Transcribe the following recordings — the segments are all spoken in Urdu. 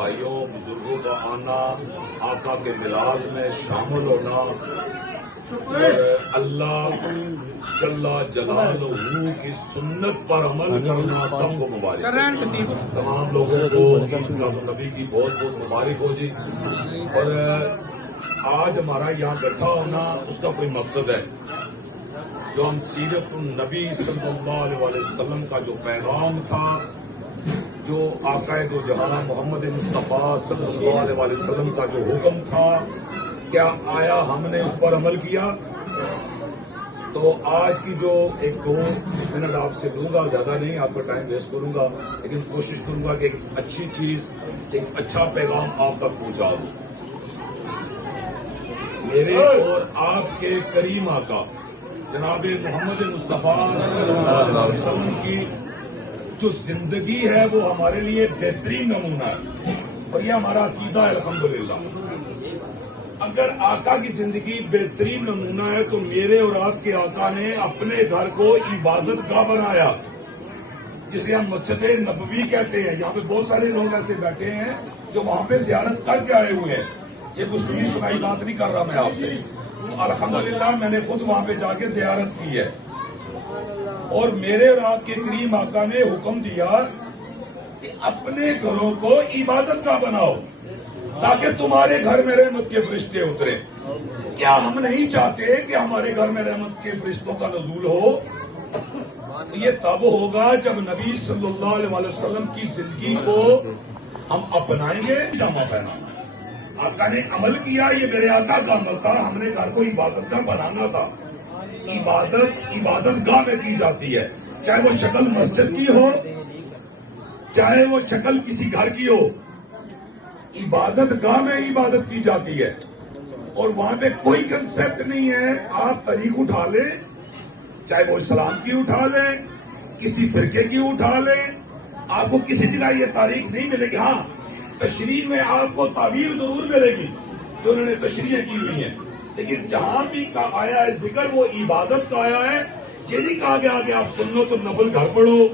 بھائیوں بزرگوں کا آنا، آقا کے میلاد میں شامل ہونا اور اللہ جل جلالہ کی سنت پر عمل کرنا سب کو مبارک ہو۔ تمام لوگوں کو نبی کی بہت بہت مبارک ہو جی۔ اور آج ہمارا یہاں بیٹھا ہونا اس کا کوئی مقصد ہے، جو ہم سیرت النبی صلی اللہ علیہ وسلم کا جو پیغام تھا، جو آقا دو جہاں محمد مصطفیٰ صلی اللہ علیہ وسلم کا جو حکم تھا، کیا آیا ہم نے اس پر عمل کیا؟ تو آج کی جو ایک دو منٹ آپ سے لوں گا، زیادہ نہیں، آپ کا ٹائم ویسٹ کروں گا، لیکن کوشش کروں گا کہ ایک اچھی چیز، ایک اچھا پیغام آپ تک پہنچا دوں۔ میرے اور آپ کے کریم آقا جناب محمد مصطفیٰ صلی اللہ علیہ وسلم کی جو زندگی ہے وہ ہمارے لیے بہترین نمونہ ہے، اور یہ ہمارا عقیدہ ہے الحمدللہ۔ اگر آقا کی زندگی بہترین نمونہ ہے تو میرے اور آپ کے آقا نے اپنے گھر کو عبادت گاہ بنایا، جسے ہم مسجد نبوی کہتے ہیں۔ یہاں پہ بہت سارے لوگ ایسے بیٹھے ہیں جو وہاں پہ زیارت کر کے آئے ہوئے ہیں، یہ کچھ سنی سنائی بات نہیں کر رہا میں آپ سے۔ الحمدللہ میں نے خود وہاں پہ جا کے زیارت کی ہے، اور میرے اور آپ کے کریم آقا نے حکم دیا کہ اپنے گھروں کو عبادت کا بناؤ تاکہ تمہارے گھر میں رحمت کے فرشتے اترے۔ کیا ہم نہیں چاہتے کہ ہمارے گھر میں رحمت کے فرشتوں کا نزول ہو؟ یہ تب ہوگا جب نبی صلی اللہ علیہ وسلم کی زندگی کو ہم اپنائیں گے۔ جامع پہنا آقا نے عمل کیا، یہ میرے آقا کا عمل تھا، ہم نے گھر کو عبادت کا بنانا تھا۔ عبادت گاہ میں کی جاتی ہے، چاہے وہ شکل مسجد کی ہو، چاہے وہ شکل کسی گھر کی ہو، عبادت گاہ میں عبادت کی جاتی ہے۔ اور وہاں پہ کوئی کنسپٹ نہیں ہے آپ طریق اٹھا لیں، چاہے وہ اسلام کی اٹھا لیں، کسی فرقے کی اٹھا لیں، آپ کو کسی جگہ یہ تاریخ نہیں ملے گی۔ ہاں، تشریح میں آپ کو تعبیر ضرور ملے گی جو انہوں نے تشریح کی ہوئی ہیں، لیکن جہاں بھی آیا ہے ذکر وہ عبادت کا آیا ہے۔ یہ نہیں کہا گیا کہ آپ سن لو تو نفل گھر پڑھو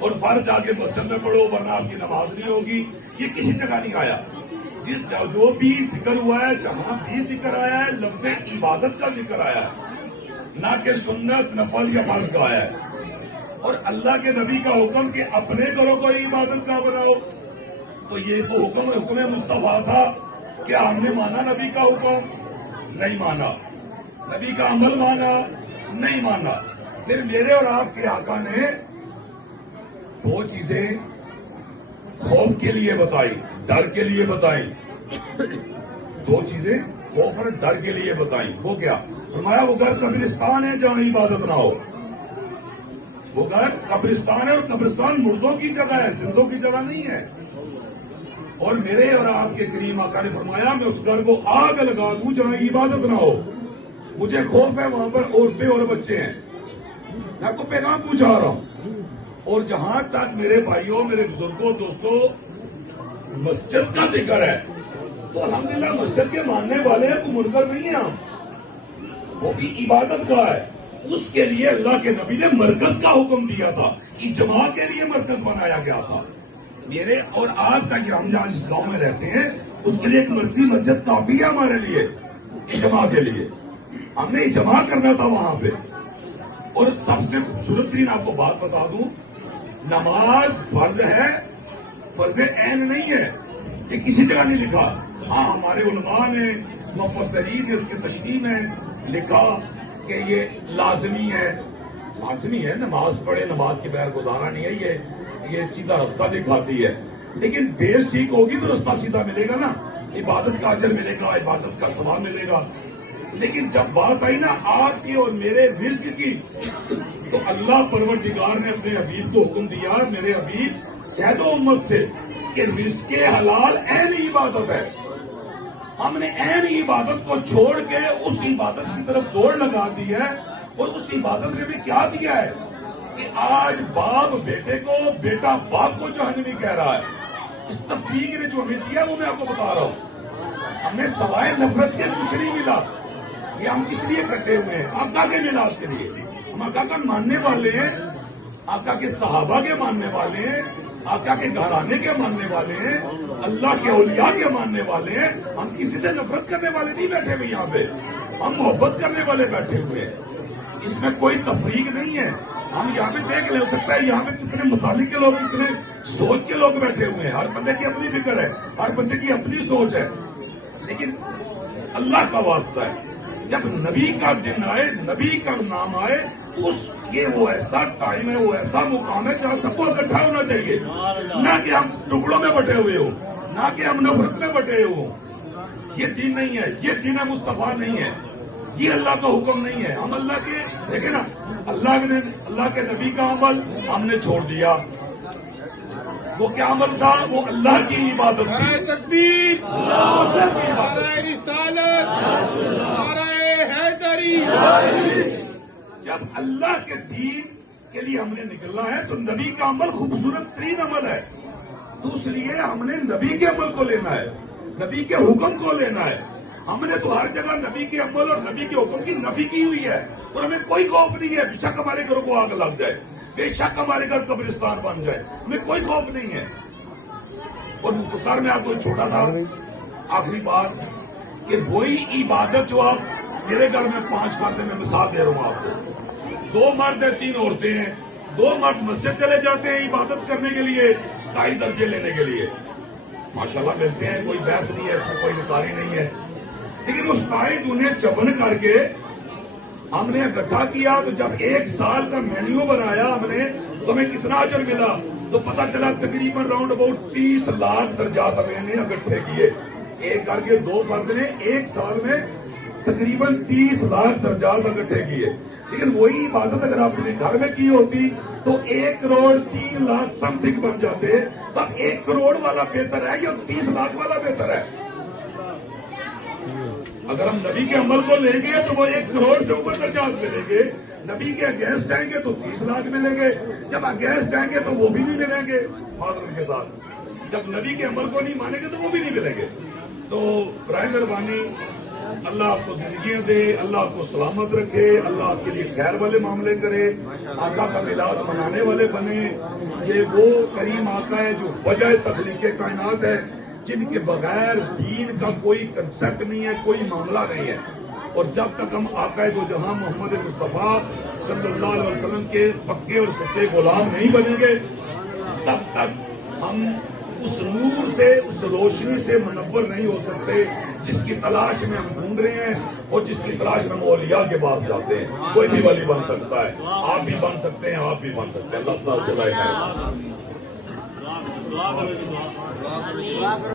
اور فرض جا کے مسجد میں پڑھو ورنہ آپ کی نماز نہیں ہوگی، یہ کسی جگہ نہیں آیا۔ جو بھی ذکر ہوا ہے، جہاں بھی ذکر آیا ہے، لفظ عبادت کا ذکر آیا ہے، نہ کہ سنت نفل یا فرض کا آیا ہے۔ اور اللہ کے نبی کا حکم کہ اپنے گھروں کو عبادت کا بناؤ، تو یہ تو حکم مصطفیٰ تھا کہ ہم نے مانا نبی کا حکم؟ نہیں مانا۔ نبی کا عمل مانا؟ نہیں مانا۔ پھر میرے اور آپ کے آقا نے دو چیزیں خوف کے لیے بتائی، ڈر کے لیے بتائی۔ دو چیزیں خوف اور ڈر کے لیے بتائی۔ وہ کیا؟ فرمایا وہ گھر قبرستان ہے جہاں عبادت نہ ہو۔ وہ گھر قبرستان ہے، اور قبرستان مردوں کی جگہ ہے، زندوں کی جگہ نہیں ہے۔ اور میرے اور آپ کے کریم آقا نے فرمایا میں اس گھر کو آگ لگا دوں جہاں عبادت نہ ہو۔ مجھے خوف ہے وہاں پر عورتیں اور بچے ہیں، میں آپ کو پیغام پہنچا رہا ہوں۔ اور جہاں تک میرے بھائیوں، میرے بزرگوں، دوستوں، مسجد کا ذکر ہے تو الحمدللہ مسجد کے ماننے والے ہیں، کوئی منکر نہیں ہے ہم، وہ بھی عبادت کا ہے۔ اس کے لیے اللہ کے نبی نے مرکز کا حکم دیا تھا، اجماع کے لیے مرکز بنایا گیا تھا۔ میرے اور آپ کا ہم جہاں جس گاؤں میں رہتے ہیں اس کے لیے ایک مرکزی مسجد کافی ہے ہمارے لیے اجماع کے لیے، ہم نے اجماع کرنا تھا وہاں پہ۔ اور سب سے خوبصورت ترین آپ کو بات بتا دوں، نماز فرض ہے، فرض عین نہیں ہے، یہ کسی جگہ نہیں لکھا۔ ہاں ہمارے علماء نے مفسرین نے اس کی تشریح میں لکھا کہ یہ لازمی ہے، لازمی ہے، نماز پڑھے، نماز کے بغیر گزارا نہیں ہے، یہ سیدھا رستہ دکھاتی ہے۔ لیکن بیس ٹھیک ہوگی تو رستہ سیدھا ملے گا نا، عبادت کا اجر ملے گا، عبادت کا ثواب ملے گا۔ لیکن جب بات آئی نا آپ کی اور میرے رزق کی، تو اللہ پروردگار نے اپنے حبیب کو حکم دیا، میرے حبیب کہہ دو امت سے کہ رزق حلال عین عبادت ہے۔ ہم نے عین عبادت کو چھوڑ کے اس عبادت کی طرف دوڑ لگا دی ہے، اور اس عبادت نے بھی کیا دیا ہے کہ آج باپ بیٹے کو، بیٹا باپ کو جہنمی کہہ رہا ہے۔ اس تفریق نے جو ہمیں دیا وہ میں آپ کو بتا رہا ہوں، ہمیں سوائے نفرت کے کچھ نہیں ملا۔ یہ ہم کس لیے کٹے ہوئے ہیں؟ آقا کے میراث کے لیے۔ ہم آقا کا ماننے والے ہیں، آقا کے صحابہ کے ماننے والے ہیں، آقا کے گھرانے کے ماننے والے ہیں، اللہ کے اولیاء کے ماننے والے ہیں. ہم کسی سے نفرت کرنے والے نہیں بیٹھے ہوئے یہاں پہ, ہم محبت کرنے والے بیٹھے ہوئے ہیں. اس میں کوئی تفریق نہیں ہے. ہم یہاں پہ دیکھ لے, ہو سکتا ہے یہاں پہ کتنے مسالک کے لوگ, کتنے سوچ کے لوگ بیٹھے ہوئے ہیں. ہر بندے کی اپنی فکر ہے, ہر بندے کی اپنی سوچ ہے, لیکن اللہ کا واسطہ ہے, جب نبی کا دن آئے, نبی کا نام آئے, تو یہ وہ ایسا ٹائم ہے, وہ ایسا مقام ہے جہاں سب کو اکٹھا ہونا چاہیے. نہ کہ ہم ٹکڑوں میں بٹے ہوئے ہوں, نہ کہ ہم نفرت میں بٹے ہوں. یہ دین نہیں ہے, یہ دین مصطفیٰ نہیں ہے, یہ اللہ کا حکم نہیں ہے. ہم اللہ کے, دیکھیں نا, اللہ کے نبی کا عمل ہم نے چھوڑ دیا. وہ کیا عمل تھا؟ وہ اللہ کی عبادت تھی. تکبیر، اللہ کی عبادت. نعرہ رسالت، نعرہ حیدری. جب اللہ کے دین کے لیے ہم نے نکلنا ہے تو نبی کا عمل خوبصورت ترین عمل ہے. تو اس لیے ہم نے نبی کے عمل کو لینا ہے, نبی کے حکم کو لینا ہے. ہم نے تو ہر جگہ نبی کے عمل اور نبی کے حکم کی نفی کی ہوئی ہے, اور ہمیں کوئی خوف نہیں ہے. بے شک ہمارے گھروں کو آگ لگ جائے, بے شک ہمارے گھر قبرستان بن جائے, ہمیں کوئی خوف نہیں ہے. اور مختصر میں آپ کو چھوٹا سا آخری بات, کہ وہی عبادت جو آپ میرے گھر میں 5 فرد میں مثال دے رہا ہوں آپ کو, 2 مرد ہیں 3 عورتیں ہیں. 2 مرد مسجد چلے جاتے ہیں عبادت کرنے کے لیے, 27 درجے لینے کے لیے, ماشاءاللہ ملتے ہیں, کوئی بحث نہیں ہے, اس میں کوئی نکاری نہیں ہے. لیکن اس 27 انہیں چبن کر کے ہم نے اکٹھا کیا, تو جب 1 سال کا مینیو بنایا ہم نے, تو ہمیں کتنا اجر ملا, تو پتہ چلا تقریباً راؤنڈ اباؤٹ 30 لاکھ درجات ہمیں نے اکٹھے کیے. ایک کر کے 2 فرد نے 1 سال میں تقریباً 30 لاکھ درجات اکٹھے کیے. لیکن وہی عبادت اگر آپ نے گھر میں کی ہوتی تو 1 کروڑ 3 لاکھ سم تھنگ بن جاتے. تب 1 کروڑ والا بہتر ہے یا 30 لاکھ والا بہتر ہے؟ اگر ہم نبی کے عمل کو لیں گے تو وہ 1 کروڑ سے اوپر درجات ملیں گے. نبی کے اگینسٹ جائیں گے تو 30 لاکھ ملیں گے. جب اگینسٹ جائیں گے تو وہ بھی نہیں ملیں گے معذرت کے ساتھ. جب نبی کے عمل کو نہیں مانیں گے تو وہ بھی نہیں ملیں گے. تو برائے مہربانی اللہ آپ کو زندگیاں دے, اللہ آپ کو سلامت رکھے, اللہ آپ کے لیے خیر والے معاملے کرے, آقا کا میلاد منانے والے بنے. یہ وہ کریم آقا ہے جو وجہ تخلیق کائنات ہے, جن کے بغیر دین کا کوئی کنسپٹ نہیں ہے, کوئی معاملہ نہیں ہے. اور جب تک ہم آقا دو جہاں محمد مصطفیٰ صلی اللہ علیہ وسلم کے پکے اور سچے غلام نہیں بنیں گے, تب تک ہم اس نور سے, اس روشنی سے منور نہیں ہو سکتے جس کی تلاش میں ہم ڈھونڈ رہے ہیں, اور جس کی تلاش میں ہم اولیاء کے پاس جاتے ہیں. کوئی بھی ولی بن سکتا ہے, آپ بھی بن سکتے ہیں, آپ بھی بن سکتے ہیں. اللہ صاحب